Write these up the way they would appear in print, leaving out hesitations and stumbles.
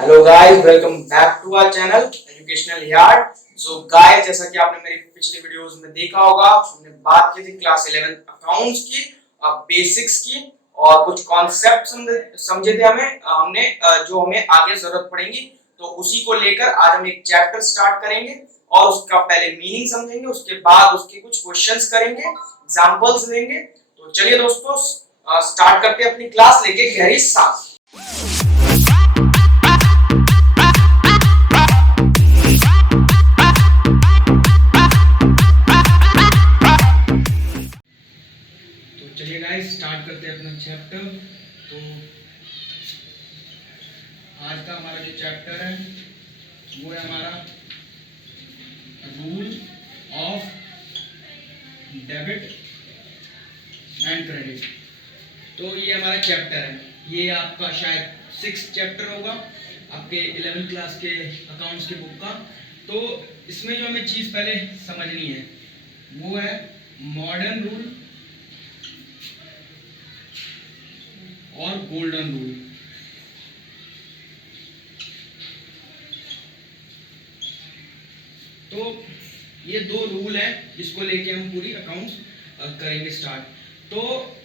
Hello guys, welcome back to our channel educational yard. So guys, जैसा कि आपने मेरी पिछली वीडियोस में देखा होगा, हमने बात की थी क्लास 11 अकाउंट्स की, बेसिक्स की और कुछ कॉन्सेप्ट समझे थे हमने जो हमें आगे जरूरत पड़ेगी। तो उसी को लेकर आज हम एक चैप्टर स्टार्ट करेंगे और उसका पहले मीनिंग समझेंगे, उसके बाद उसके कुछ क्वेश्चंस करेंगे, एग्जांपल्स लेंगे। तो चलिए दोस्तों, स्टार्ट करते हैं अपनी क्लास लेके गहरी सांस। चलिए गाइस, स्टार्ट करते हैं अपना चैप्टर। तो आज का हमारा जो चैप्टर है वो है हमारा rule of debit and credit. तो ये हमारा चैप्टर है, ये आपका शायद 6th चैप्टर होगा आपके 11th क्लास के अकाउंट्स के बुक का। तो इसमें जो हमें चीज़ पहले समझनी है वो है मॉडर्न रूल और गोल्डन रूल। तो ये दो रूल हैं जिसको लेके हम पूरी अकाउंट्स करेंगे स्टार्ट। तो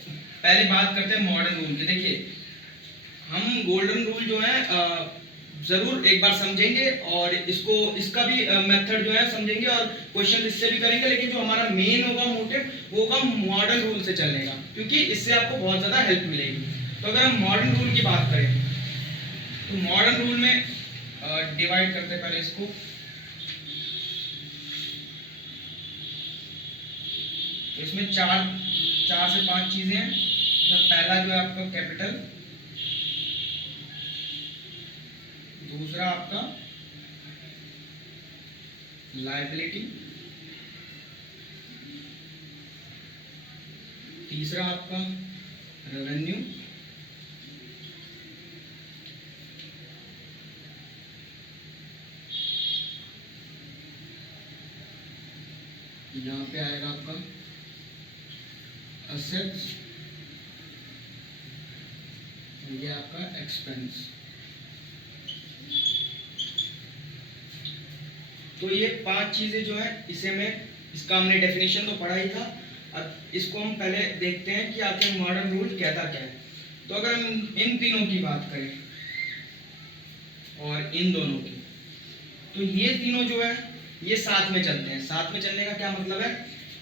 पहले बात करते हैं मॉडर्न रूल की। देखिए, हम गोल्डन रूल जो है जरूर एक बार समझेंगे और इसका भी मेथड जो है समझेंगे और क्वेश्चन इससे भी करेंगे, लेकिन जो हमारा मेन होगा मोटिव वो होगा मॉडर्न रूल से चलने का, क्योंकि इससे आपको बहुत ज़्यादा हेल्प मिलेगी। तो अगर हम मॉडर्न रूल की बात करें तो मॉडर्न रूल में डिवाइड करते हैं पहले इसको। इसमें चार से पांच चीजें हैं। पहला जो है आपका कैपिटल, दूसरा आपका लायबिलिटी, तीसरा आपका रेवेन्यू, यहाँ पे आएगा आपका असेट्स, ये आपका एक्सपेंस। तो ये पांच चीजें जो है इसका हमने डेफिनेशन तो पढ़ा ही था। अब इसको हम पहले देखते हैं कि आखिर मॉडर्न रूल कहता क्या है। तो अगर हम इन तीनों की बात करें और इन दोनों की, तो ये तीनों जो है ये साथ में चलते हैं। साथ में चलने का क्या मतलब है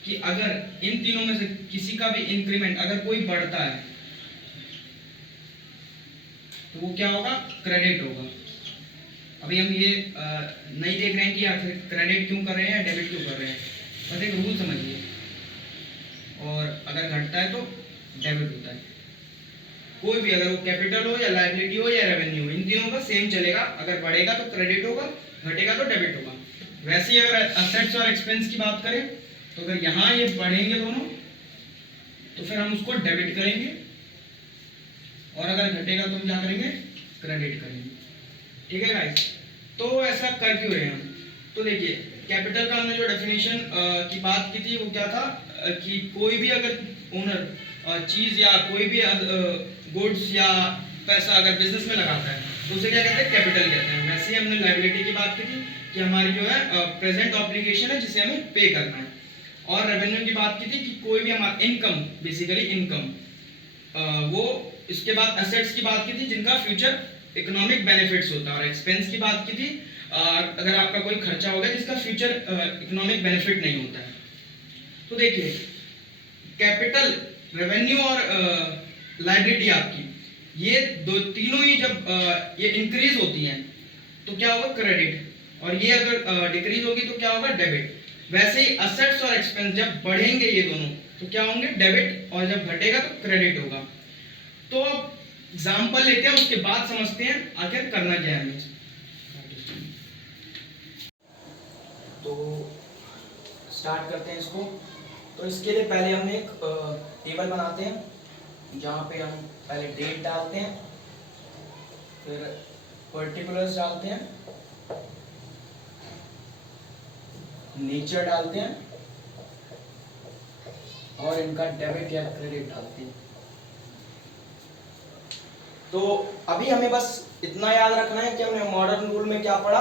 कि अगर इन तीनों में से किसी का भी इंक्रीमेंट अगर कोई बढ़ता है तो वो क्या होगा, क्रेडिट होगा। अभी हम ये नहीं देख रहे हैं कि आखिर क्रेडिट क्यों कर रहे हैं, डेबिट क्यों कर रहे हैं, बस एक रूल समझिए। और अगर घटता है तो डेबिट होता है। कोई भी, अगर वो कैपिटल हो या लायबिलिटी हो या रेवेन्यू, इन तीनों का सेम चलेगा। अगर बढ़ेगा तो क्रेडिट होगा, घटेगा तो डेबिट होगा। वैसे ही अगर असेट्स और एक्सपेंस की बात करें तो अगर यहाँ ये बढ़ेंगे दोनों तो फिर हम उसको डेबिट करेंगे, और अगर घटेगा तो हम क्या करेंगे, क्रेडिट करेंगे। ठीक है गाइस, तो ऐसा कर क्यों रहे हैं हम। तो देखिए, कैपिटल का हमने जो डेफिनेशन की बात की थी वो क्या था कि कोई भी अगर ओनर चीज या कोई भी गुड्स या पैसा अगर बिजनेस में लगाता है तो उसे क्या कहते हैं, कैपिटल कहते हैं। वैसे ही हमने लायबिलिटी की बात की थी कि हमारी जो है प्रेजेंट ऑब्लिगेशन है जिसे हमें पे करना है। और रेवेन्यू की बात की थी कि कोई भी हमारा इनकम, बेसिकली इनकम, वो। इसके बाद एसेट्स की बात की थी जिनका फ्यूचर इकोनॉमिक बेनिफिट्स होता है। और एक्सपेंस की बात की थी अगर आपका कोई खर्चा हो गया जिसका फ्यूचर इकोनॉमिक बेनिफिट नहीं होता है। तो देखिए, कैपिटल, रेवेन्यू और लायबिलिटी आपकी, ये दो तीनों ही जब ये इंक्रीज होती हैं तो क्या होगा, क्रेडिट। और ये अगर डिक्रीज होगी तो क्या होगा, डेबिट। वैसे ही असेट्स और एक्सपेंस जब बढ़ेंगे ये दोनों तो क्या होंगे, डेबिट, और जब घटेगा तो क्रेडिट होगा। तो एग्जाम्पल लेते हैं, उसके बाद समझते हैं आखिर करना क्या है हमें। तो स्टार्ट करते हैं इसको। तो इसके लिए पहले हम एक टेबल बनाते हैं जहाँ पे हम पहले डेट डालते हैं, फिर पर्टिकुलर्स डालते हैं, नेचर डालते हैं और इनका डेबिट या क्रेडिट डालते हैं। तो अभी हमें बस इतना याद रखना है कि हमने मॉडर्न रूल में क्या पढ़ा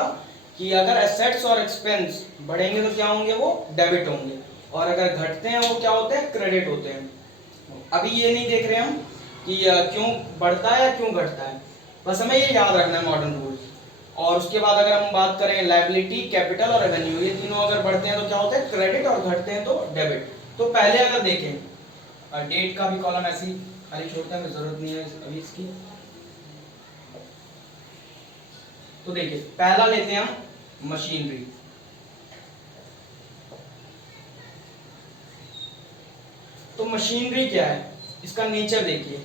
कि अगर एसेट्स और एक्सपेंस बढ़ेंगे तो क्या होंगे, वो डेबिट होंगे, और अगर घटते हैं वो क्या होते हैं, क्रेडिट होते हैं। अभी ये नहीं देख रहे हम कि क्यों बढ़ता है या क्यों घटता है, बस हमें ये याद रखना है मॉडर्न रूल। और उसके बाद अगर हम बात करें लायबिलिटी, कैपिटल और रेवेन्यू, ये तीनों अगर बढ़ते हैं तो क्या होता है, क्रेडिट, और घटते हैं तो डेबिट। तो पहले अगर देखें डेट का भी कॉलम ऐसे ही खाली छोड़ते हैं, जरूरत नहीं है अभी इसकी। तो देखिए पहला लेते हैं हम मशीनरी। तो मशीनरी क्या है, इसका नेचर देखिए।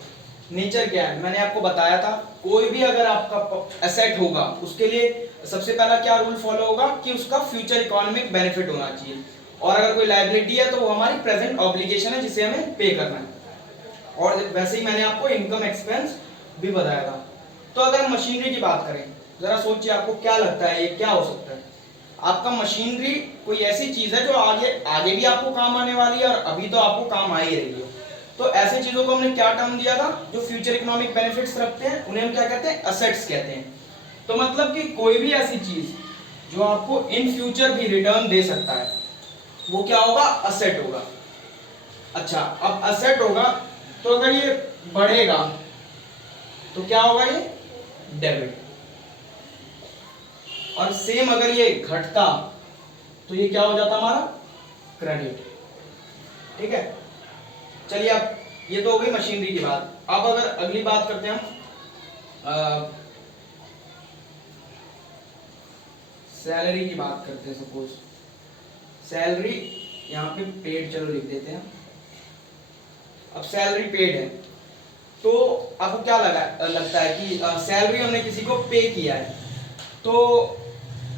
नेचर क्या है, मैंने आपको बताया था कोई भी अगर आपका एसेट होगा उसके लिए सबसे पहला क्या रूल फॉलो होगा कि उसका फ्यूचर इकोनॉमिक बेनिफिट होना चाहिए, और अगर कोई लायबिलिटी है तो वो हमारी प्रेजेंट ऑब्लिगेशन है जिसे हमें पे करना है। और वैसे ही मैंने आपको इनकम एक्सपेंस भी बताया था। तो अगर मशीनरी की बात करें, जरा सोचिए आपको क्या लगता है ये क्या हो सकता है। आपका मशीनरी कोई ऐसी चीज है जो आगे आगे भी आपको काम आने वाली है और अभी तो आपको काम आ ही रही है। तो ऐसी चीजों को हमने क्या टर्म दिया था, जो फ्यूचर इकोनॉमिक बेनिफिट्स रखते हैं उन्हें हम क्या कहते हैं, असेट्स कहते हैं। तो मतलब कि कोई भी ऐसी चीज जो आपको इन फ्यूचर भी रिटर्न दे सकता है वो क्या होगा, असेट होगा। अच्छा, अब असेट होगा तो अगर ये बढ़ेगा तो क्या होगा, ये डेबिट। और सेम अगर ये घटता तो ये क्या हो जाता हमारा, क्रेडिट। ठीक है, चलिए अब ये तो हो गई मशीनरी की बात। अब अगर अगली बात करते हैं हम सैलरी की बात करते हैं। सपोज सैलरी यहाँ पे पेड, चलो लिख देते हैं। अब सैलरी पेड है तो आपको क्या लगता है कि सैलरी हमने किसी को पे किया है, तो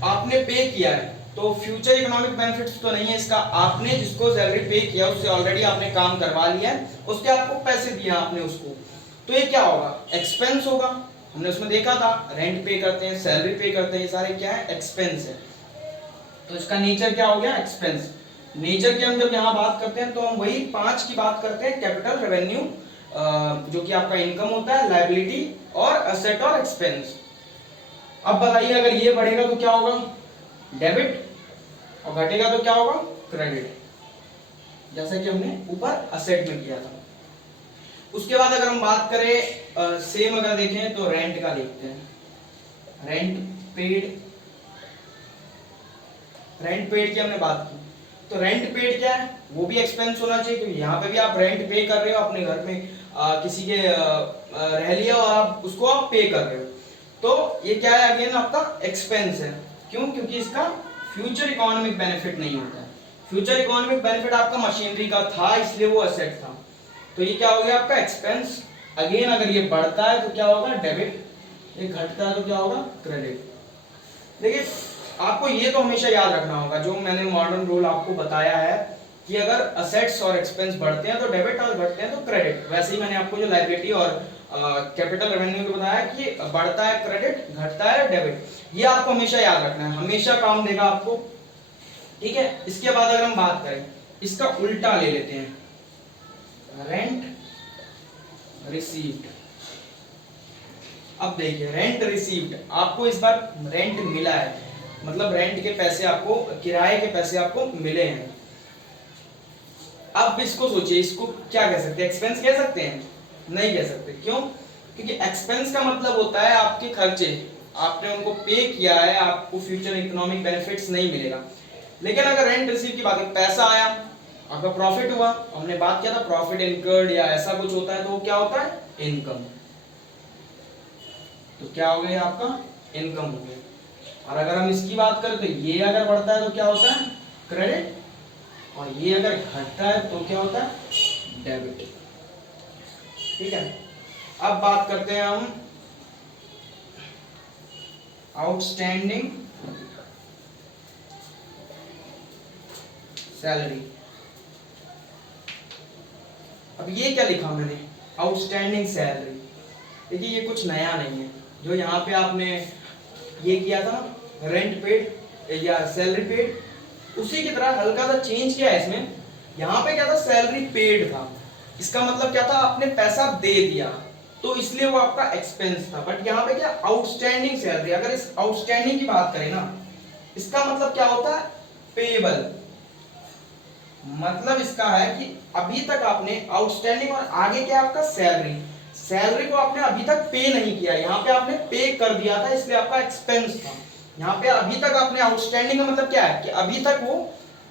आपने पे किया है तो फ्यूचर इकोनॉमिक बेनिफिट्स तो नहीं है इसका। आपने जिसको सैलरी पे किया उससे ऑलरेडी आपने काम करवा लिया है, उसके आपको पैसे दिए आपने उसको, तो ये क्या होगा, एक्सपेंस होगा। हमने उसमें देखा था रेंट पे करते हैं, सैलरी पे करते हैं, ये सारे क्या है, एक्सपेंस है। तो इसका नेचर क्या हो गया, एक्सपेंस। नेचर की हम जब यहाँ बात करते हैं तो हम वही 5 की बात करते हैं, कैपिटल, रेवेन्यू जो कि आपका इनकम होता है, लायबिलिटी और असेट और एक्सपेंस। अब बताइए अगर ये बढ़ेगा तो क्या होगा, डेबिट, और घटेगा तो क्या होगा, क्रेडिट, जैसा कि हमने ऊपर असेट में किया था। उसके बाद अगर हम बात करें सेम अगर देखें तो रेंट का देखते हैं। रेंट पेड, रेंट पेड की हमने बात की, तो रेंट पेड क्या है, वो भी एक्सपेंस होना चाहिए, क्योंकि यहाँ पे भी आप रेंट पे कर रहे हो, अपने घर में किसी के रह लिया और आप उसको आप पे कर रहे हो, तो ये क्या है, अगेन आपका एक्सपेंस है। क्यों, क्योंकि इसका फ्यूचर इकोनॉमिक बेनिफिट नहीं होता है। फ्यूचर इकोनॉमिक बेनिफिट आपका मशीनरी का था इसलिए वो एसेट था, तो ये क्या हो गया आपका एक्सपेंस। अगेन अगर ये बढ़ता है तो क्या होगा, डेबिट, ये घटता है तो क्या होगा, क्रेडिट। देखिए आपको ये तो हमेशा याद रखना होगा, जो मैंने मॉडर्न रूल आपको बताया है कि अगर असेट्स और एक्सपेंस बढ़ते हैं तो डेबिट और घटते हैं तो क्रेडिट। वैसे ही मैंने आपको जो लायबिलिटी और कैपिटल, रेवेन्यू को बताया कि बढ़ता है क्रेडिट, घटता है डेबिट, ये आपको हमेशा याद रखना है, हमेशा काम देगा आपको। ठीक है, इसके बाद अगर हम बात करें इसका उल्टा ले लेते हैं, रेंट रिसीव्ड। अब देखिए रेंट रिसीव्ड, आपको इस बार रेंट मिला है, मतलब रेंट के पैसे आपको, किराए के पैसे आपको मिले हैं। अब इसको सोचिए, इसको क्या कह सकते हैं, एक्सपेंस कह सकते हैं, नहीं कह सकते। क्यों, क्योंकि एक्सपेंस का मतलब होता है आपके खर्चे, आपने उनको पे किया है, आपको फ्यूचर इकोनॉमिक बेनिफिट्स नहीं मिलेगा। लेकिन अगर रेंट रिसीव की बात है, पैसा आया, आपका प्रॉफिट हुआ, हमने बात किया था प्रॉफिट इनकर्ड या ऐसा कुछ होता है तो वो क्या होता है, इनकम। तो क्या हो गया आपका, इनकम हो गया। और अगर हम इसकी बात करें तो ये अगर बढ़ता है तो क्या होता है, क्रेडिट, और ये अगर घटता है तो क्या होता है, डेबिट। ठीक है, अब बात करते हैं हम आउटस्टैंडिंग सैलरी। अब ये क्या लिखा मैंने, आउटस्टैंडिंग सैलरी। देखिए ये कुछ नया नहीं है, जो यहाँ पे आपने ये किया था रेंट पेड या सैलरी पेड, उसी की तरह हल्का सा चेंज किया है इसमें। यहाँ पे क्या था, सैलरी पेड था, इसका मतलब क्या था, आपने पैसा दे दिया, तो इसलिए वो आपका एक्सपेंस था। बट यहाँ पे क्या, आउटस्टैंडिंग सैलरी, अगर इस आउटस्टैंडिंग की बात करें ना, इसका मतलब क्या होता है, पेएबल। मतलब इसका है कि अभी तक आपने आउटस्टैंडिंग और आगे क्या आपका सैलरी, सैलरी को आपने अभी तक पे नहीं किया, यहाँ पे आपने पे कर दिया था, इसलिए आपका एक्सपेंस था। यहाँ पे अभी तक आपने आउटस्टैंडिंग का मतलब क्या है कि अभी तक वो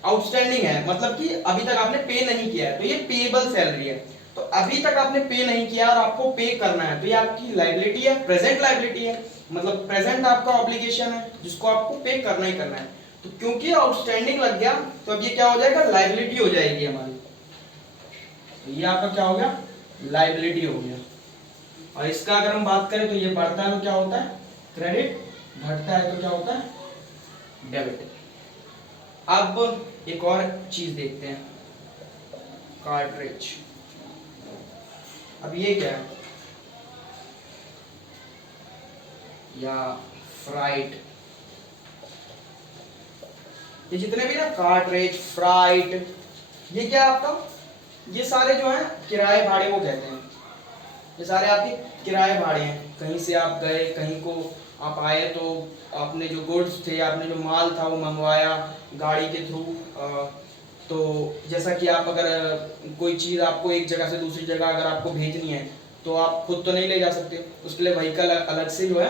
आउटस्टैंडिंग है, मतलब कि अभी तक आपने पे नहीं किया है, तो ये पेएबल सैलरी है। तो अभी तक आपने पे नहीं किया और आपको पे करना है, तो ये आपकी लायबिलिटी है, प्रेजेंट लायबिलिटी है, मतलब प्रेजेंट आपका ऑब्लिगेशन है जिसको आपको पे करना ही करना है। तो क्योंकि आउटस्टैंडिंग लग गया तो अब ये क्या हो जाएगा, लायबिलिटी हो जाएगी हमारी। तो ये आपका क्या हो गया, लायबिलिटी हो गया। और इसका अगर हम बात करें तो ये बढ़ता है तो क्या होता है, क्रेडिट, घटता है तो क्या होता है, डेबिट। अब एक और चीज देखते हैं, कार्ट्रिज। अब ये क्या है, या फ्राइट, ये जितने भी ना कार्ट्रिज, फ्राइट, ये क्या है आपका, ये सारे जो है किराए भाड़े को कहते हैं। ये सारे आपके किराए भाड़े हैं, कहीं से आप गए, कहीं को आप आए, तो आपने जो गुड्स थे, आपने जो माल था वो मंगवाया गाड़ी के थ्रू। तो जैसा कि आप अगर कोई चीज़ आपको एक जगह से दूसरी जगह अगर आपको भेजनी है तो आप खुद तो नहीं ले जा सकते, उसके लिए व्हीकल अलग से जो है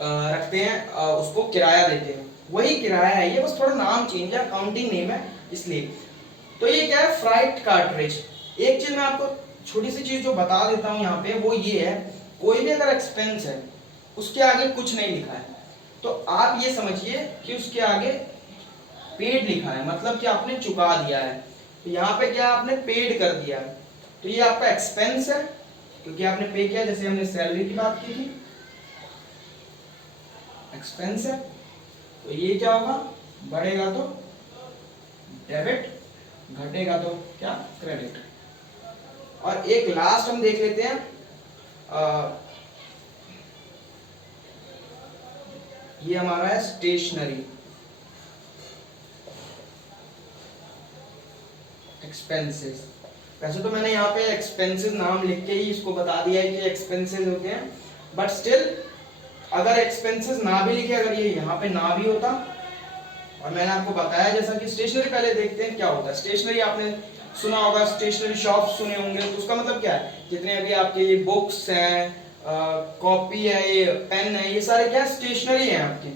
रखते हैं, उसको किराया देते हैं, वही किराया है ये, बस थोड़ा नाम चेंज है, अकाउंटिंग नेम है इसलिए। तो ये क्या है, फ्राइट कार्ट्रिज। एक चीज मैं आपको छोटी सी चीज जो बता देता हूँ यहाँ पे, वो ये है, कोई भी अगर एक्सपेंस है उसके आगे कुछ नहीं लिखा है तो आप ये समझिए कि उसके आगे पेड लिखा है, मतलब कि आपने चुका दिया है। तो यहाँ पे क्या आपने पेड कर दिया है, तो ये आपका एक्सपेंस है क्योंकि आपने पे किया, जैसे हमने सैलरी की बात की थी, एक्सपेंस है। तो ये क्या होगा, बढ़ेगा तो डेबिट, घटेगा तो क्या, क्रेडिट। और एक लास्ट हम देख लेते हैं, ये हमारा है स्टेशनरी एक्सपेंसेस। वैसे तो मैंने यहाँ पे एक्सपेंसेस नाम लिख के ही इसको बता दिया है कि एक्सपेंसेस होते हैं, बट स्टिल अगर एक्सपेंसेस ना भी लिखे, अगर ये यहाँ पे ना भी होता, और मैंने आपको बताया जैसा कि स्टेशनरी, पहले देखते हैं क्या होता है। स्टेशनरी आपने सुना होगा, स्टेशनरी शॉप सुने होंगे, तो उसका मतलब क्या है, जितने अभी आपके बुक्स हैं, कॉपी है, ये पेन है, ये सारे क्या स्टेशनरी हैं आपकी।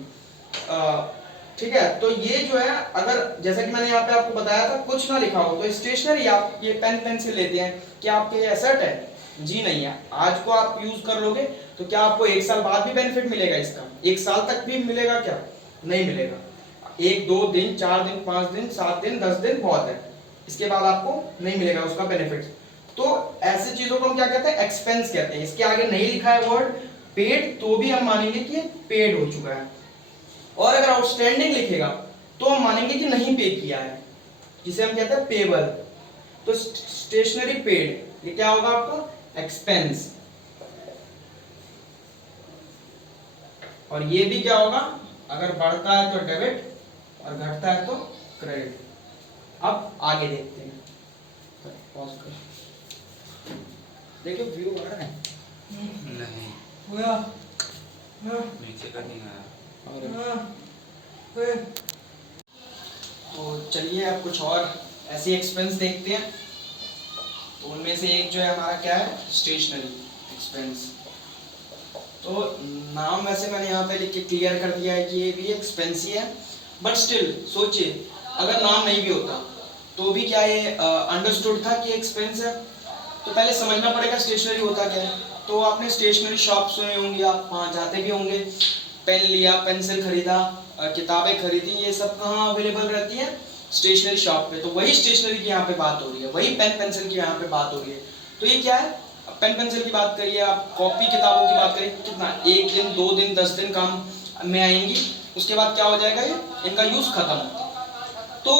ठीक है, तो ये जो है, अगर जैसा कि मैंने यहाँ पे आपको बताया था कुछ ना लिखा हो तो स्टेशनरी, आप ये पेन पेंसिल लेते हैं, क्या आपके ये एसेट है, जी नहीं है। आज को आप यूज कर लोगे तो क्या आपको एक साल बाद भी बेनिफिट मिलेगा इसका, एक साल तक भी मिलेगा क्या, नहीं मिलेगा। एक दो दिन, 4 दिन, 5 दिन, 7 दिन, 10 दिन बहुत है, इसके बाद आपको नहीं मिलेगा उसका बेनिफिट। तो ऐसी चीजों को हम क्या कहते हैं, एक्सपेंस कहते हैं। इसके आगे नहीं लिखा है वर्ड पेड तो भी हम मानेंगे कि पेड हो चुका है, और अगर आउटस्टैंडिंग लिखेगा तो हम मानेंगे कि नहीं पे किया है, जिसे हम कहते हैं पेबल। तो स्टेशनरी पेड, ये क्या होगा आपका, एक्सपेंस। और ये भी क्या होगा, अगर बढ़ता है तो डेबिट और घटता है तो क्रेडिट। अब आगे देखते हैं, पॉज कर, देखिए व्यू आ रहा है, नहीं हुआ नीचे का नहीं आया। तो चलिए अब कुछ और ऐसी एक्सपेंस देखते हैं। तो उनमें से एक जो है हमारा क्या है, स्टेशनरी एक्सपेंस। तो नाम वैसे मैंने यहाँ पे लिख के क्लियर कर दिया है कि ये भी एक्सपेंस ही है, बट स्टिल सोचिए अगर नाम नहीं भी होता तो भी क्या ये अंडरस्टूड था कि एक्सपेंस है। तो पहले समझना पड़ेगा स्टेशनरी होता क्या है। तो आपने स्टेशनरी शॉप सुने होंगे, आप वहाँ जाते भी होंगे, पेन लिया, पेंसिल खरीदा, किताबें खरीदी, ये सब कहाँ अवेलेबल रहती है, स्टेशनरी शॉप पे। तो वही स्टेशनरी की यहाँ पे बात हो रही है, वही पेन पेंसिल की यहाँ पे बात हो रही है। तो ये क्या है, पेन पेंसिल की बात करिए, आप कॉपी किताबों की बात करिए, कितना 1 दिन 2 दिन 10 दिन काम में आएंगी, उसके बाद क्या हो जाएगा, ये इनका यूज खत्म। तो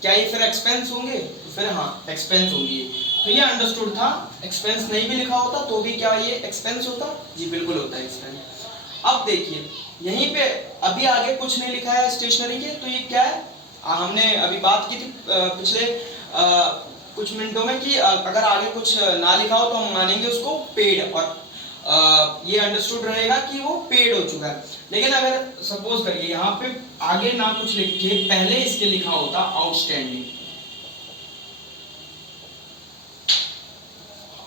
क्या ये फिर एक्सपेंस होंगे, फिर हाँ एक्सपेंस होंगी। तो ये अंडरस्टूड था, एक्सपेंस नहीं भी लिखा होता तो भी क्या ये एक्सपेंस होता, जी बिल्कुल होता है एक्सपेंस। अब देखिए यहीं पे अभी आगे कुछ नहीं लिखा है स्टेशनरी के, तो ये क्या है, हमने अभी बात की थी पिछले कुछ मिनटों में कि अगर आगे कुछ ना लिखा हो तो हम मानेंगे उसको पेड, और ये अंडरस्टूड रहेगा कि वो पेड हो चुका है। लेकिन अगर सपोज करिए यहाँ पे आगे ना कुछ लिख के पहले इसके लिखा होता आउटस्टैंडिंग,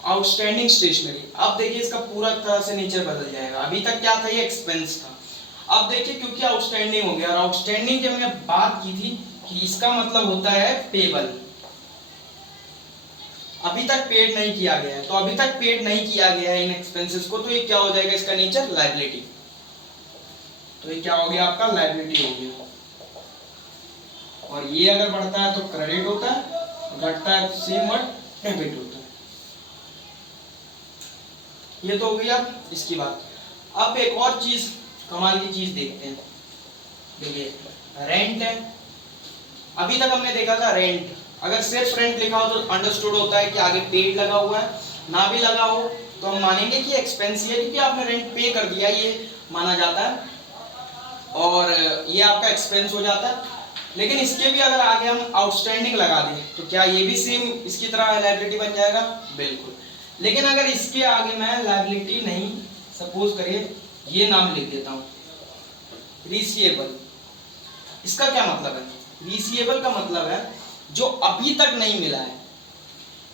आउटस्टैंडिंग स्टेशनरी, अब देखिए इसका पूरा तरह से नेचर बदल जाएगा। अभी तक क्या था, ये एक्सपेंस था, अब देखिए क्योंकि आउटस्टैंडिंग हो गया, और आउटस्टैंडिंग की हमने बात की थी कि इसका मतलब होता है पेबल। अभी तक पेड नहीं किया गया है, तो अभी तक पेड नहीं किया गया है इन एक्सपेंसेस को, तो ये क्या हो जाएगा, इसका नेचर लायबिलिटी। तो ये क्या हो गया, आपका लायबिलिटी हो गया। और ये अगर बढ़ता है तो क्रेडिट होता है, घटता है तो सेम वर्ड डेबिट होता है। ये तो हो गई अब इसकी बात। अब एक और चीज, कमाल की चीज देखते हैं। देखिए रेंट है, अभी तक हमने देखा था रेंट, अगर सिर्फ रेंट लिखा हो तो अंडरस्टूड होता है कि आगे पेड लगा हुआ है, ना भी लगा हो तो हम मानेंगे कि एक्सपेंस है, क्योंकि आपने रेंट पे कर दिया, ये माना जाता है और ये आपका एक्सपेंस हो जाता है। लेकिन इसके भी अगर आगे हम आउटस्टैंडिंग लगा दें तो क्या ये भी सेम इसकी तरह लायबिलिटी बन जाएगा, बिल्कुल। लेकिन अगर इसके आगे मैं लायबिलिटी नहीं, सपोज करिए ये नाम लिख देता हूँ रिसीवेबल, इसका क्या मतलब है, रिसीवेबल का मतलब है जो अभी तक नहीं मिला है,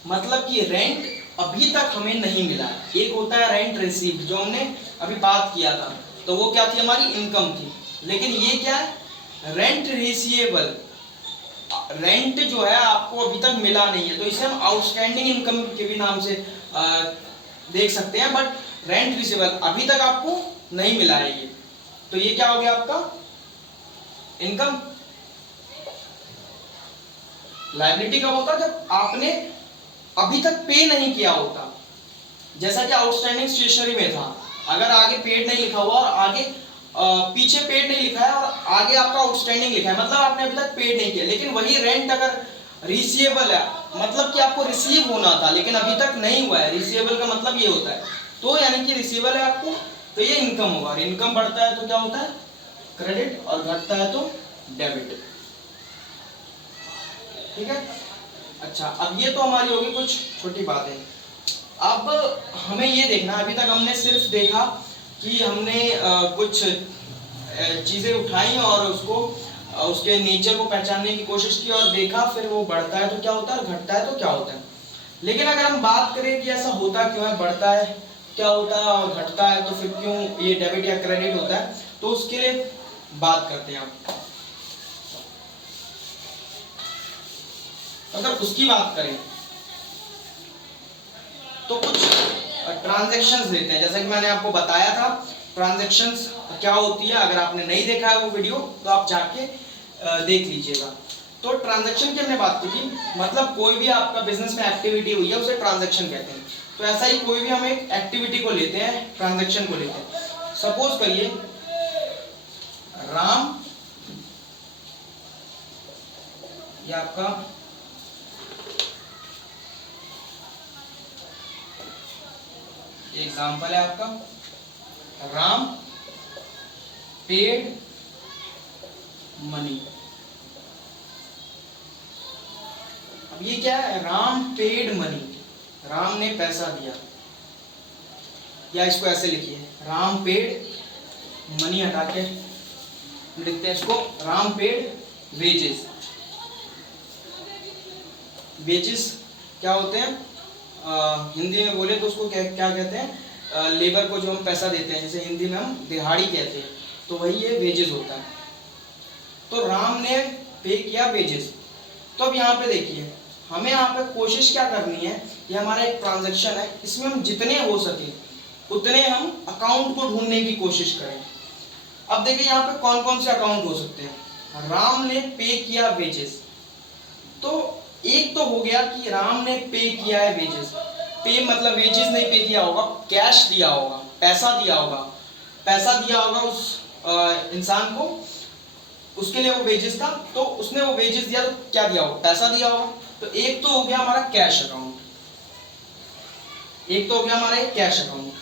मतलब कि रेंट अभी तक हमें नहीं मिला है। एक होता है रेंट रिसीव्ड, जो हमने अभी बात किया था, तो वो क्या थी, हमारी इनकम थी। लेकिन ये क्या है, रेंट रिसीवेबल, रेंट जो है आपको अभी तक मिला नहीं है, तो इसे हम आउटस्टैंडिंग इनकम के भी नाम से देख सकते हैं। बट रेंट रिसीवेबल अभी तक आपको नहीं मिला है ये, तो ये क्या हो गया आपका इनकम। लायबिलिटी कब होता, जब आपने अभी तक पे नहीं किया होता, जैसा कि आउटस्टैंडिंग स्टेशनरी में था, अगर आगे पेड नहीं लिखा हुआ और आगे पीछे पेड नहीं लिखा है और आगे आपका आउटस्टैंडिंग लिखा है, मतलब आपने अभी तक पेड नहीं किया। लेकिन वही रेंट अगर रिसीवेबल है, मतलब कि आपको रिसीव होना था लेकिन अभी तक नहीं हुआ है, रिसीवेबल का मतलब ये होता है, तो यानी कि रिसीवेबल है आपको, तो ये इनकम होगा। और इनकम बढ़ता है तो क्या होता है, क्रेडिट, और घटता है तो डेबिट। ठीक है, अच्छा अब ये तो हमारी होगी कुछ छोटी बातें। अब हमें ये देखना, अभी तक हमने सिर्फ देखा कि हमने कुछ चीजें उठाई और उसको उसके नेचर को पहचानने की कोशिश की और देखा, फिर वो बढ़ता है तो क्या होता है, घटता है तो क्या होता है। लेकिन अगर हम बात करें कि ऐसा होता क्यों है, बढ़ता है क्या होता है और घटता है तो फिर क्यों ये डेबिट या क्रेडिट होता है, तो उसके लिए बात करते हैं। आप अगर उसकी बात करें तो कुछ ट्रांजैक्शंस लेते हैं, जैसा कि मैंने आपको बताया था ट्रांजैक्शंस क्या होती है। अगर आपने नहीं देखा है वो वीडियो तो आप जाके देख लीजिएगा। तो ट्रांजैक्शन की हमने बात की थी, मतलब कोई भी आपका बिजनेस में एक्टिविटी हुई है उसे ट्रांजैक्शन कहते हैं। तो ऐसा ही कोई भी हम एक एक्टिविटी को लेते हैं, ट्रांजैक्शन को लेते हैं। सपोज करिए राम, ये आपका एग्जाम्पल है, आपका राम पेड मनी। अब ये क्या है, राम पेड मनी, राम ने पैसा दिया, या इसको ऐसे लिखिए राम पेड मनी, हटा के लिखते हैं इसको राम पेड वेजेस। वेजेस क्या होते हैं, हिंदी में बोले तो उसको क्या कहते हैं, लेबर को जो हम पैसा देते हैं, जैसे हिंदी में हम दिहाड़ी कहते हैं, तो वही ये वेजेस होता है। तो राम ने पे किया वेजेस। तो अब यहाँ पे देखिए हमें यहाँ पे कोशिश क्या करनी है, ये हमारा एक ट्रांजैक्शन है, इसमें हम जितने हो सके उतने हम अकाउंट को ढूंढने की कोशिश करें। अब देखिए यहाँ पे कौन कौन से अकाउंट हो सकते हैं। राम ने पे किया वेजेस, तो एक तो हो गया कि राम ने पे किया है वेजेस, पे मतलब वेजेस नहीं पे किया होगा, कैश दिया होगा, पैसा दिया होगा, पैसा दिया होगा उस इंसान को, उसके लिए वो वेजेस था, तो उसने वो वेजेस दिया तो क्या दिया होगा, पैसा दिया होगा। तो एक तो हो गया हमारा कैश अकाउंट, एक तो हो गया हमारा एक कैश अकाउंट,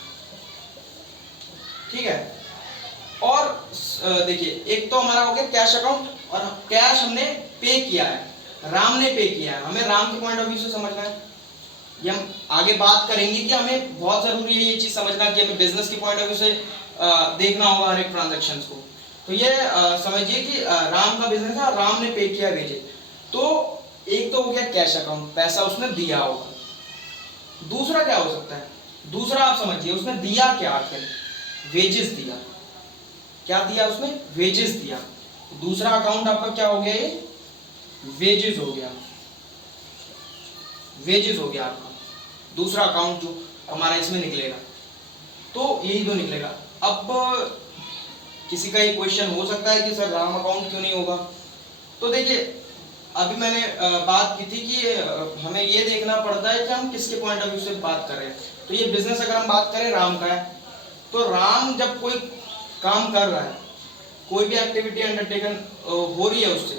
ठीक है। और देखिए एक तो हमारा हो गया कैश अकाउंट, और कैश हमने पे किया है, राम ने पे किया है, हमें राम के पॉइंट ऑफ व्यू से समझना है। ये हम आगे बात करेंगे कि हमें बहुत जरूरी है ये चीज समझना कि हमें बिजनेस के पॉइंट ऑफ व्यू से देखना होगा हर एक ट्रांजेक्शन को। तो ये समझिए कि राम का बिजनेस है और राम ने पे किया वेजेस। तो एक तो हो गया कैश अकाउंट, पैसा उसने दिया होगा। दूसरा क्या हो सकता है, दूसरा आप समझिए उसने दिया क्या, आखिर वेजेस दिया। क्या दिया उसने, वेजेस दिया। दूसरा अकाउंट आपका क्या हो गया, ये वेजेस हो गया, वेजेस हो गया आपका दूसरा अकाउंट जो हमारा इसमें निकलेगा। तो यही तो निकलेगा। अब किसी का ये क्वेश्चन हो सकता है कि सर राम अकाउंट क्यों नहीं होगा। तो देखिए अभी मैंने बात की थी कि हमें ये देखना पड़ता है कि हम किसके पॉइंट ऑफ व्यू से बात कर रहे हैं। तो ये बिजनेस अगर हम बात करें राम का है, तो राम जब कोई काम कर रहा है, कोई भी एक्टिविटी अंडरटेकन हो रही है उससे,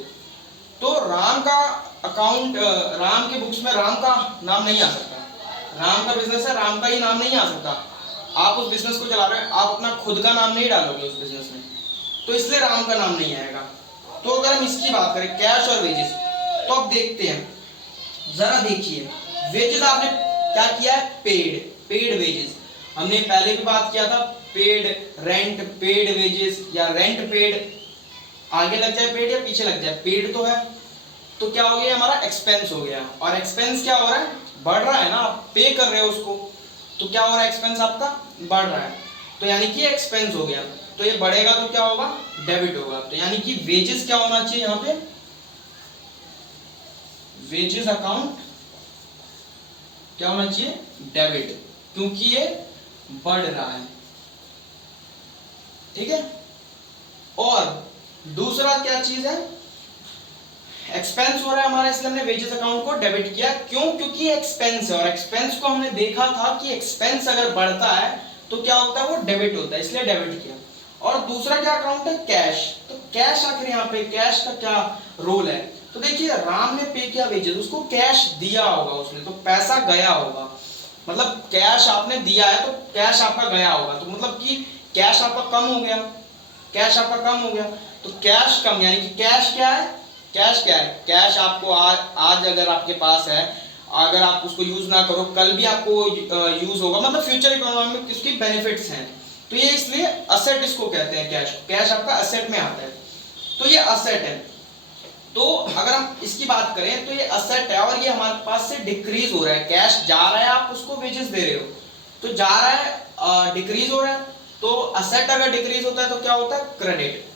तो राम का अकाउंट, राम के बुक्स में राम का नाम नहीं आ सकता। राम का बिजनेस है, राम का ही नाम नहीं आ सकता। आप उस बिजनेस को चला रहे हैं, आप अपना खुद का नाम नहीं डालोगे उस बिजनेस में, तो इसलिए राम का नाम नहीं आएगा। तो अगर हम इसकी बात करें कैश और वेजेस, तो अब देखते हैं, जरा देखिए वेजेस आपने क्या किया है, पेड, पेड वेजेस। हमने पहले भी बात किया था, पेड रेंट, पेड वेजेस या रेंट पेड, आगे लग जाए पेड या पीछे लग जाए, पेड तो है। तो क्या हो गया, हमारा एक्सपेंस हो गया। और एक्सपेंस क्या हो रहा है, बढ़ रहा है ना, आप पे कर रहे हो उसको, तो क्या हो रहा है, एक्सपेंस आपका बढ़ रहा है। तो यानी कि एक्सपेंस हो गया, तो ये बढ़ेगा तो क्या होगा, डेबिट होगा। तो यानी कि वेजेस क्या होना चाहिए यहाँ पे, वेजेस अकाउंट क्या होना चाहिए, डेबिट, क्योंकि ये बढ़ रहा है। ठीक है। और दूसरा क्या चीज है, एक्सपेंस हो रहा है हमारा, इसलिए हमने वेजेस अकाउंट को डेबिट किया। क्यों, क्योंकि एक्सपेंस है, और एक्सपेंस को हमने देखा था कि एक्सपेंस अगर बढ़ता है तो क्या होता है, वो डेबिट होता है, इसलिए डेबिट किया। और दूसरा क्या अकाउंट है, कैश। तो कैश आखिर यहाँ पे कैश का क्या रोल है, तो देखिए राम ने पे किया वेजेस, उसको कैश दिया होगा उसने, तो पैसा गया होगा। मतलब कैश आपने दिया है तो कैश आपका गया होगा, तो मतलब कि कैश आपका कम हो गया, कैश आपका कम हो गया। तो कैश कम, यानी कि कैश क्या है, कैश क्या है, कैश आपको आज अगर आपके पास है, अगर आप उसको यूज ना करो, कल भी आपको यूज होगा, मतलब फ्यूचर इकोनॉमी में इसकी बेनिफिट्स हैं। तो ये इसलिए असेट इसको कहते हैं, कैश, कैश आपका असेट में आता है, तो ये असेट है। तो अगर हम इसकी बात करें तो ये असेट है और ये हमारे पास से डिक्रीज हो रहा है, कैश जा रहा है, आप उसको वेजेस दे रहे हो, तो जा रहा है, डिक्रीज हो रहा है। तो असेट अगर डिक्रीज होता है तो क्या होता है, क्रेडिट।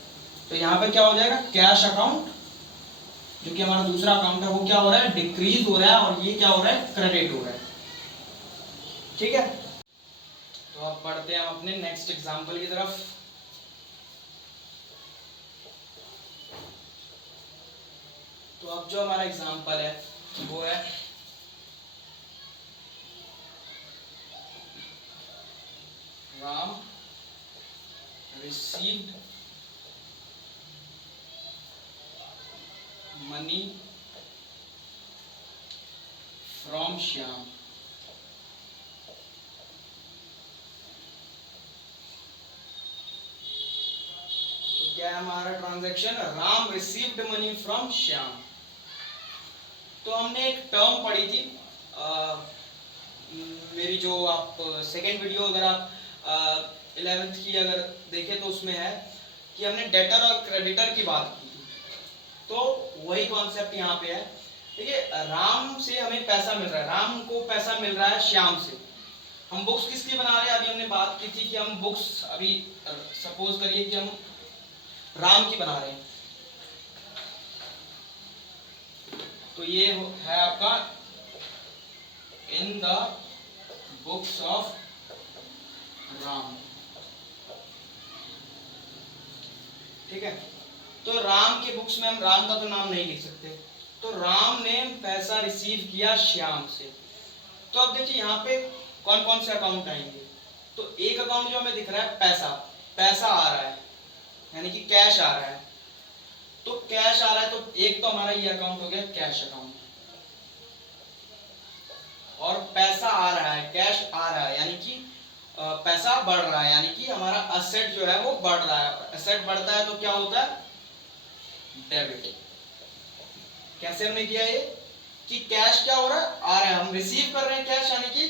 तो यहाँ पे क्या हो जाएगा, कैश अकाउंट जो कि हमारा दूसरा अकाउंट है, वो क्या हो रहा है, डिक्रीज हो रहा है, और ये क्या हो रहा है, क्रेडिट हो रहा है। ठीक है। तो अब बढ़ते हैं हम अपने नेक्स्ट एग्जांपल की तरफ। तो अब जो हमारा एग्जांपल है वो है Ram received money from Shyam। तो क्या है हमारा transaction, Ram received money from Shyam. तो हमने एक टर्म पढ़ी थी, मेरी जो आप सेकेंड वीडियो अगर आप 11th की अगर देखें तो उसमें है कि हमने डेटर और क्रेडिटर की बात की थी। तो वही कॉन्सेप्ट यहाँ पे है। देखिए राम से हमें पैसा मिल रहा है, राम को पैसा मिल रहा है श्याम से। हम बुक्स किसकी बना रहे हैं, अभी हमने बात की थी कि हम बुक्स, अभी सपोज करिए कि हम राम की बना रहे हैं, तो ये है आपका in the books of Ram. ठीक है। तो राम के बुक्स में हम राम का तो नाम नहीं लिख सकते, तो राम ने पैसा रिसीव किया श्याम से। तो अब देखिए यहाँ पे कौन कौन से अकाउंट आएंगे। तो एक अकाउंट जो हमें दिख रहा है पैसा, पैसा आ रहा है यानी कि कैश आ रहा है। तो कैश आ रहा है तो एक तो हमारा ये अकाउंट हो गया कैश अकाउंट, और पैसा आ रहा है, कैश आ रहा है यानी कि पैसा बढ़ रहा है, यानी कि हमारा असेट जो है वो बढ़ रहा है। असेट बढ़ता है तो क्या होता है, डेबिट। कैसे हमने किया ये, कि कैश क्या हो रहा है, आ रहा है, हम रिसीव कर रहे हैं कैश, यानी कि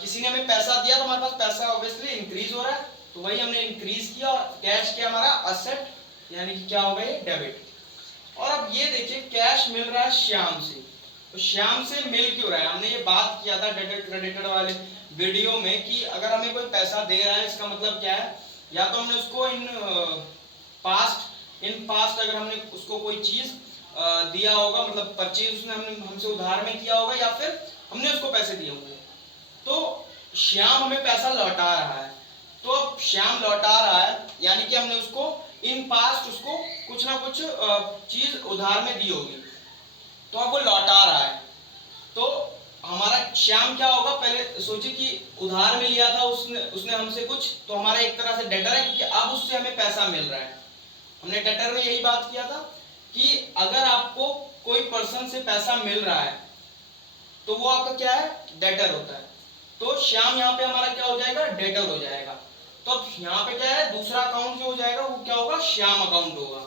किसी ने हमें पैसा दिया तो हमारे पास पैसा ऑब्वियसली इंक्रीज हो रहा है, तो वही हमने इंक्रीज किया, और कैश क्या हमारा असेट, यानी कि क्या होगा ये डेबिट। और अब ये देखिए कैश मिल रहा है श्याम से, तो श्याम से मिल क्यों रहा है, हमने ये बात किया था डेबिट क्रेडिटर वाले वीडियो में कि अगर हमें कोई पैसा दे रहा है इसका मतलब क्या है, या तो हमने उसको इन पास्ट अगर हमने उसको कोई चीज दिया होगा, मतलब परचेज उसने हमसे उधार में किया होगा, या फिर हमने उसको पैसे दिए होंगे, तो श्याम हमें पैसा लौटा रहा है। तो अब श्याम लौटा रहा है यानी कि हमने उसको इन पास्ट उसको कुछ ना कुछ चीज उधार में दी होगी, तो अब वो लौटा रहा है। तो हमारा श्याम क्या होगा, पहले सोचिए कि उधार में लिया था उसने हमसे कुछ, तो हमारा एक तरह से डेटर है, क्योंकि अब उससे हमें पैसा मिल रहा है। हमने डेटर में यही बात किया था कि अगर आपको कोई पर्सन से पैसा मिल रहा है तो वो आपका क्या है, डेटर होता है। तो श्याम यहाँ पे हमारा क्या हो जाएगा, डेटर हो जाएगा। तो अब यहाँ पे क्या है, दूसरा अकाउंट जो हो जाएगा वो क्या होगा, श्याम अकाउंट होगा।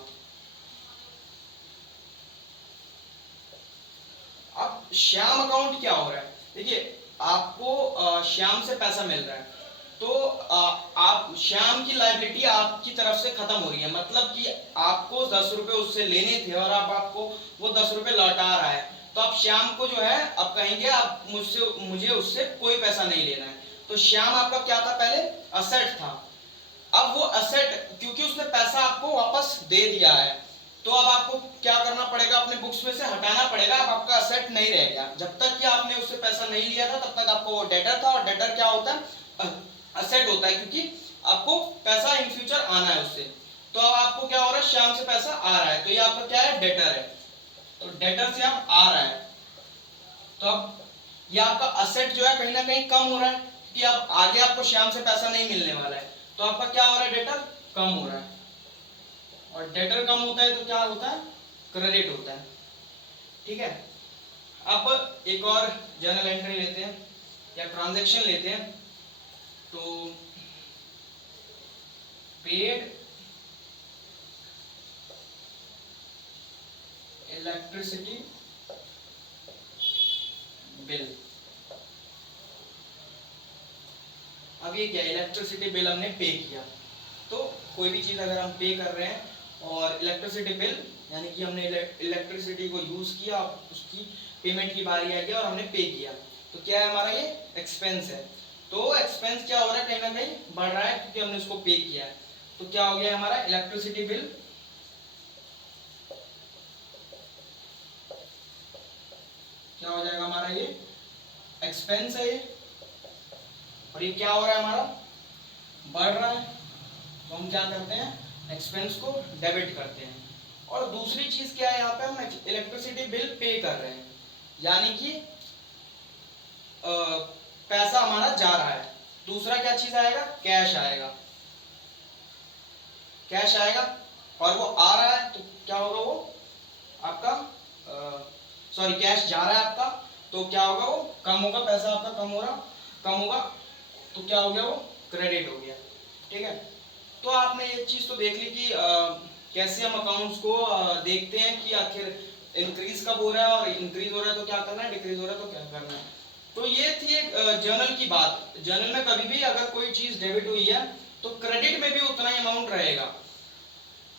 अब श्याम अकाउंट क्या हो रहा है, देखिए आपको श्याम से पैसा मिल रहा है, तो आप श्याम की लायबिलिटी आपकी तरफ से खत्म हो रही है, मतलब कि आपको 10 रुपए उससे लेने थे और आप आपको वो 10 रुपए लौटा रहा है, तो आप श्याम को जो है आप कहेंगे आप मुझे उससे कोई पैसा नहीं लेना है। तो श्याम आपका क्या था, पहले असेट था, अब वो असेट क्योंकि उसने पैसा आपको वापस दे दिया है, तो अब आपको क्या करना पड़ेगा, अपने बुक्स में से हटाना पड़ेगा, अब आपका असेट नहीं रहेगा। जब तक कि आपने उससे पैसा नहीं लिया था तब तक आपको वो डेटर था, और डेटर क्या होता है, असेट होता है, क्योंकि आपको पैसा इन फ्यूचर आना है उससे। तो अब आपको क्या हो रहा है, श्याम से पैसा आ रहा है, तो ये आपका क्या है, डेटर है, तो डेटर से आप आ रहा है, तो अब ये आपका असेट जो है कहीं ना कहीं कम हो रहा है, कि अब आगे आपको श्याम से पैसा नहीं मिलने वाला है, तो आपका क्या हो रहा है, डेटर कम हो रहा है, और डेटर कम होता है तो क्या होता है, क्रेडिट होता है। ठीक है, अब एक और जर्नल एंट्री लेते हैं या ट्रांजैक्शन लेते हैं, तो पेड इलेक्ट्रिसिटी बिल। अब ये क्या, इलेक्ट्रिसिटी बिल हमने पे किया, तो कोई भी चीज अगर हम पे कर रहे हैं और इलेक्ट्रिसिटी बिल यानी कि हमने इलेक्ट्रिसिटी को यूज किया, उसकी पेमेंट की बारी आ गई और हमने पे किया, तो क्या है हमारा, ये एक्सपेंस है। तो एक्सपेंस क्या हो रहा है, कहीं ना कहीं बढ़ रहा है, क्योंकि हमने उसको पे किया है। तो क्या हो गया हमारा, इलेक्ट्रिसिटी बिल क्या हो जाएगा हमारा, ये एक्सपेंस है ये, और ये क्या हो रहा है हमारा, बढ़ रहा है, तो हम क्या करते हैं, एक्सपेंस को डेबिट करते हैं। और दूसरी चीज क्या है, यहाँ पे हम इलेक्ट्रिसिटी बिल पे कर रहे हैं, यानी कि पैसा हमारा जा रहा है। दूसरा क्या चीज आएगा, कैश आएगा, कैश आएगा, और वो आ रहा है तो क्या होगा, वो आपका सॉरी कैश जा रहा है आपका, तो क्या होगा, वो कम होगा, पैसा आपका कम होगा, तो क्या हो गया, वो क्रेडिट हो गया। ठीक है, तो आपने ये चीज तो देख ली कि कैसे हम अकाउंट्स को देखते हैं कि आखिर इंक्रीज कब हो रहा है, और इंक्रीज हो रहा है तो क्या करना है, डिक्रीज हो रहा है तो क्या करना है। तो ये थी एक जर्नल की बात। जर्नल में कभी भी अगर कोई चीज डेबिट हुई है तो क्रेडिट में भी उतना ही अमाउंट रहेगा,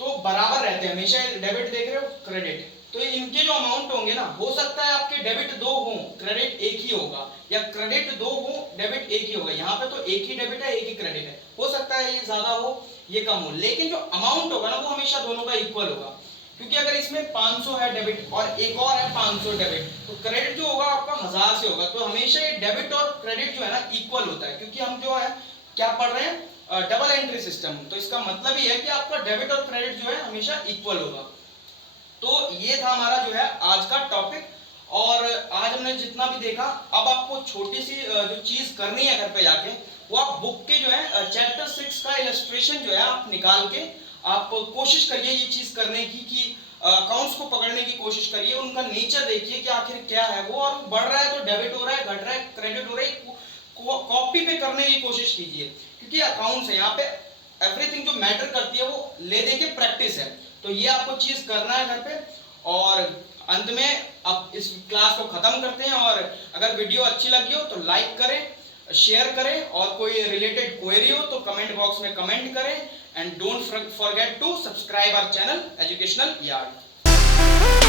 तो बराबर रहते हैं हमेशा, डेबिट देख रहे हो, क्रेडिट, तो इनके जो अमाउंट होंगे ना, हो सकता है आपके डेबिट 2 हो, क्रेडिट एक ही होगा, या क्रेडिट 2 हो, डेबिट एक ही होगा। यहाँ पे तो एक ही डेबिट है, एक ही क्रेडिट है, हो सकता है ये ज्यादा हो ये कम हो, लेकिन जो अमाउंट होगा ना वो हमेशा दोनों का इक्वल होगा। क्योंकि अगर इसमें 500 है डेबिट और एक और है 500 डेबिट, तो क्रेडिट जो होगा आपका 1000 से होगा, तो हमेशा ये डेबिट और क्रेडिट जो है ना इक्वल होता है, क्योंकि हम जो है क्या पढ़ रहे हैं, डबल एंट्री सिस्टम। तो इसका मतलब ही है कि आपका डेबिट और क्रेडिट जो है हमेशा इक्वल होगा। तो ये था हमारा जो है आज का टॉपिक, और आज हमने जितना भी देखा, अब आपको छोटी सी जो चीज करनी है घर पे जाके, वो आप बुक के जो है चैप्टर 6 का इलस्ट्रेशन जो है आप निकाल के आप कोशिश करिए ये चीज करने की, कि अकाउंट्स को पकड़ने की कोशिश करिए, उनका नेचर देखिए कि आखिर क्या है वो, और बढ़ रहा है तो डेबिट हो रहा है, घट रहा है क्रेडिट हो रहा है, कॉपी पे करने की कोशिश कीजिए, क्योंकि अकाउंट्स है यहाँ पे एवरीथिंग जो मैटर करती है वो ले दे के प्रैक्टिस है। तो ये आपको चीज करना है घर पे, और अंत में अब इस क्लास को खत्म करते हैं, और अगर वीडियो अच्छी लगी हो तो लाइक करें, शेयर करें, और कोई रिलेटेड क्वेरी हो तो कमेंट बॉक्स में कमेंट करें, and don't forget to subscribe our channel educational yard.